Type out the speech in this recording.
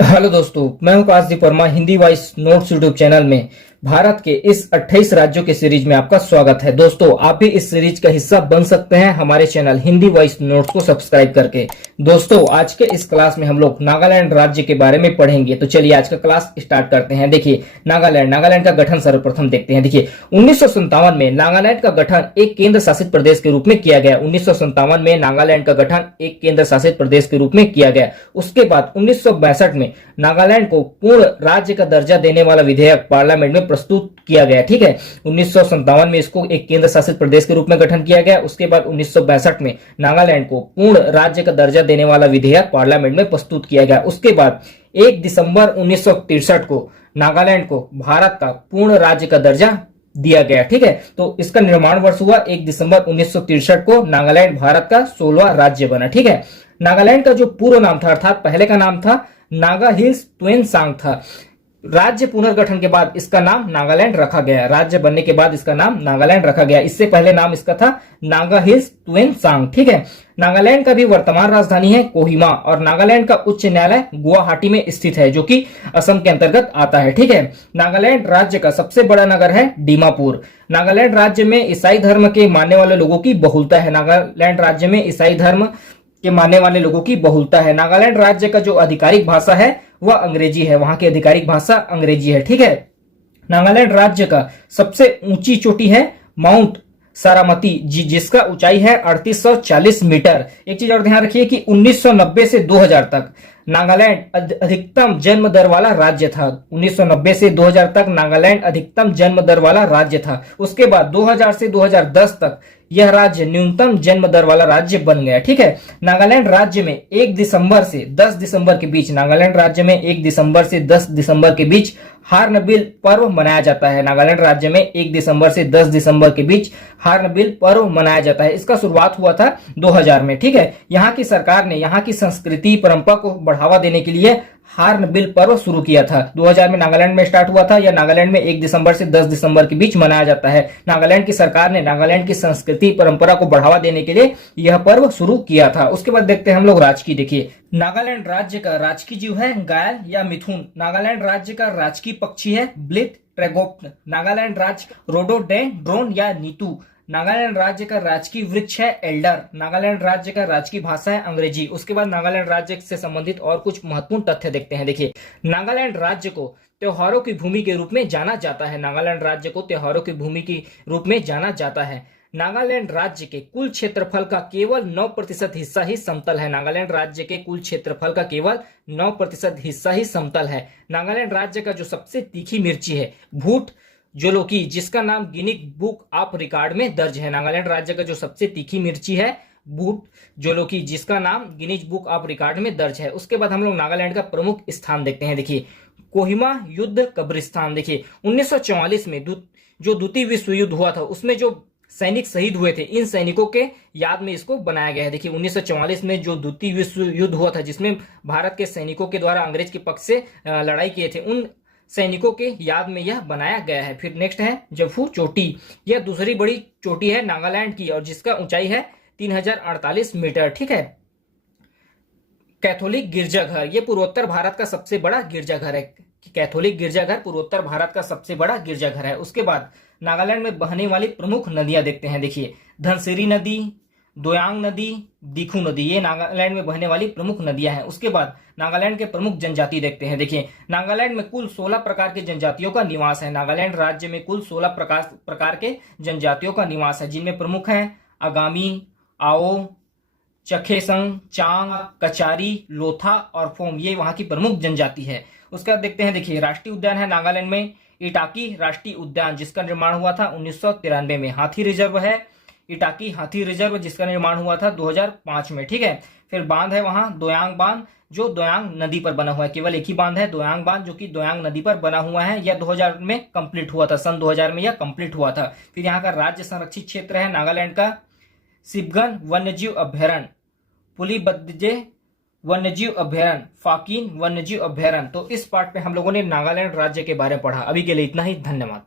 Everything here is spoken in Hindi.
हेलो दोस्तों, मैं हूं Kashdeep Verma. Hindi voice notes YouTube channel में भारत के इस 28 राज्यों के सीरीज में आपका स्वागत है। दोस्तों, आप भी इस सीरीज का हिस्सा बन सकते हैं हमारे चैनल हिंदी वॉइस नोट्स को सब्सक्राइब करके। दोस्तों, आज के इस क्लास में हम लोग नागालैंड राज्य के बारे में पढ़ेंगे। तो चलिए आज का क्लास स्टार्ट करते हैं। देखिए, नागालैंड का गठन सर्वप्रथम देखते हैं। देखिए, 1957 में नागालैंड का गठन एक केंद्र शासित प्रदेश के रूप में किया गया। 1957 में नागालैंड का गठन एक केंद्र शासित प्रदेश के रूप में किया गया। उसके बाद 1962 में नागालैंड को पूर्ण राज्य का दर्जा देने वाला विधेयक पार्लियामेंट में प्रस्तुत किया गया। ठीक है, 1957 में इसको एक केंद्र शासित प्रदेश के रूप में गठन किया गया। उसके बाद 1962 में नागालैंड को पूर्ण राज्य का दर्जा देने वाला विधेयक पार्लियामेंट में प्रस्तुत किया गया। उसके बाद 1 दिसंबर 1963 को नागालैंड को भारत का पूर्ण राज्य का दर्जा दिया गया। ठीक है, तो इसका निर्माण वर्ष हुआ 1 दिसंबर 1963 को। नागालैंड भारत का 16वां राज्य बना। ठीक है, नागालैंड का जो पूर्व नाम था, अर्थात पहले का नाम था नागा हिल्स त्वेनसांग था। राज्य पुनर्गठन के बाद इसका नाम नागालैंड रखा गया। राज्य बनने के बाद इसका नाम नागालैंड रखा गया। इससे पहले नाम इसका था नागा हिल्स त्वेनसांग। ठीक है, नागालैंड का भी वर्तमान राजधानी है कोहिमा और नागालैंड का उच्च न्यायालय गुवाहाटी में स्थित है, जो कि असम के अंतर्गत आता है। ठीक है, नागालैंड राज्य का सबसे बड़ा नगर है दीमापुर। नागालैंड राज्य में ईसाई धर्म के मानने वाले लोगों की बहुलता है। नागालैंड राज्य में ईसाई धर्म के मानने वाले लोगों की बहुलता है। नागालैंड राज्य का जो आधिकारिक भाषा है वह अंग्रेजी है। वहां की आधिकारिक भाषा अंग्रेजी है। ठीक है, नागालैंड राज्य का सबसे ऊंची चोटी है माउंट सारामती, जिसका ऊंचाई है 3840 मीटर। एक चीज और ध्यान रखिए कि 1990 से 2000 तक नागालैंड अधिकतम जन्म दर वाला राज्य था। 1990 से 2000 तक नागालैंड अधिकतम जन्म दर वाला राज्य था। उसके बाद 2000 से 2010 तक यह राज्य न्यूनतम जन्म दर वाला राज्य बन गया। ठीक है, नागालैंड राज्य में 1 दिसंबर से 10 दिसंबर के बीच नागालैंड राज्य में 1 दिसंबर से 10 दिसंबर के बीच हार्नबिल पर्व मनाया जाता है। नागालैंड राज्य में 1 दिसंबर से 10 दिसंबर के बीच हार्नबिल पर्व मनाया जाता है। इसका शुरुआत हुआ था 2000 में। ठीक है, यहाँ की सरकार ने यहाँ की संस्कृति परंपरा को बढ़ावा देने के लिए हार्नबिल पर्व शुरू किया था। 2000 में नागालैंड में स्टार्ट हुआ था। यह नागालैंड में 1 दिसंबर से 10 दिसंबर के बीच मनाया जाता है। नागालैंड की सरकार ने नागालैंड की संस्कृति परंपरा को बढ़ावा देने के लिए यह पर्व शुरू किया था। उसके बाद देखते हैं हम लोग राजकीय। देखिए, नागालैंड राज्य का राजकीय जीव है गाय या मिथुन। नागालैंड राज्य का राजकीय पक्षी है ब्लिथ ट्रैगोप्न। नागालैंड राज्य रोडोडेंड्रोन या नीतू। नागालैंड राज्य का राजकीय वृक्ष है एल्डर। नागालैंड राज्य का राजकीय भाषा है अंग्रेजी। उसके बाद नागालैंड राज्य से संबंधित और कुछ महत्वपूर्ण तथ्य देखते हैं। देखिए, नागालैंड राज्य को त्योहारों की भूमि के रूप में जाना जाता है। नागालैंड राज्य को त्योहारों की भूमि के रूप में जाना जाता है। नागालैंड राज्य के कुल क्षेत्रफल का केवल 9% हिस्सा ही समतल है। नागालैंड राज्य के कुल क्षेत्रफल का केवल 9% हिस्सा ही समतल है। नागालैंड राज्य का जो सबसे तीखी मिर्ची है भूट जोलोकी, जिसका नाम गिनीज बुक ऑफ रिकॉर्ड में दर्ज है। नागालैंड राज्य का जो सबसे तीखी मिर्ची है भूट जोलोकी, जिसका नाम गिनीज बुक ऑफ रिकॉर्ड में दर्ज है। उसके बाद हम लोग नागालैंड का प्रमुख स्थान देखते हैं। देखिए, कोहिमा युद्ध कब्रिस्तान। देखिए, 1944 में जो द्वितीय विश्व युद्ध हुआ था उसमें जो सैनिक शहीद हुए थे, इन सैनिकों के याद में इसको बनाया गया है। देखिए, 1944 में जो द्वितीय विश्व युद्ध हुआ था जिसमें भारत के सैनिकों के द्वारा अंग्रेज के पक्ष से लड़ाई किए थे, उन सैनिकों के याद में यह बनाया गया है। फिर नेक्स्ट है जफू चोटी। यह दूसरी बड़ी चोटी है नागालैंड की और जिसका ऊंचाई है 3048 मीटर। ठीक है, कैथोलिक गिरजाघर, यह पूर्वोत्तर भारत का सबसे बड़ा गिरजाघर है। कैथोलिक गिरजाघर पूर्वोत्तर भारत का सबसे बड़ा गिरजाघर है। उसके बाद नागालैंड में बहने वाली प्रमुख नदियां देखते हैं। देखिए, धनसिरी नदी, दोयांग नदी, दिखू नदी, ये नागालैंड में बहने वाली प्रमुख नदियां हैं। उसके बाद नागालैंड के प्रमुख जनजाति देखते हैं। देखिए, नागालैंड में कुल 16 प्रकार के जनजातियों का निवास है। नागालैंड राज्य में कुल 16 प्रकार के जनजातियों का निवास है, जिनमें प्रमुख हैं आगामी, आओ, चखेसंग, चांग, कचारी, लोथा और फोम। ये वहां की प्रमुख जनजाति है। उसके बाद देखते हैं। देखिए, राष्ट्रीय उद्यान है नागालैंड में इटाकी राष्ट्रीय उद्यान, जिसका निर्माण हुआ था 1993 में। हाथी रिजर्व है इटाकी हाथी रिजर्व, जिसका निर्माण हुआ था 2005 में। ठीक है, फिर बांध है वहां दोयांग बांध, जो दोयांग नदी पर बना हुआ है। केवल एक ही बांध है दोयांग बांध, जो कि दोयांग नदी पर बना हुआ है। यह 2000 में कंप्लीट हुआ था। सन 2000 में यह कंप्लीट हुआ था। फिर यहाँ का राज्य संरक्षित क्षेत्र है नागालैंड का सिबगन वन्यजीव अभ्यारण्य, पुलिबद्जे वन्यजीव अभ्यारण्य, फाकिन वन्यजीव अभ्यारण्य। तो इस पार्ट में हम लोगों ने नागालैंड राज्य के बारे में पढ़ा। अभी के लिए इतना ही, धन्यवाद।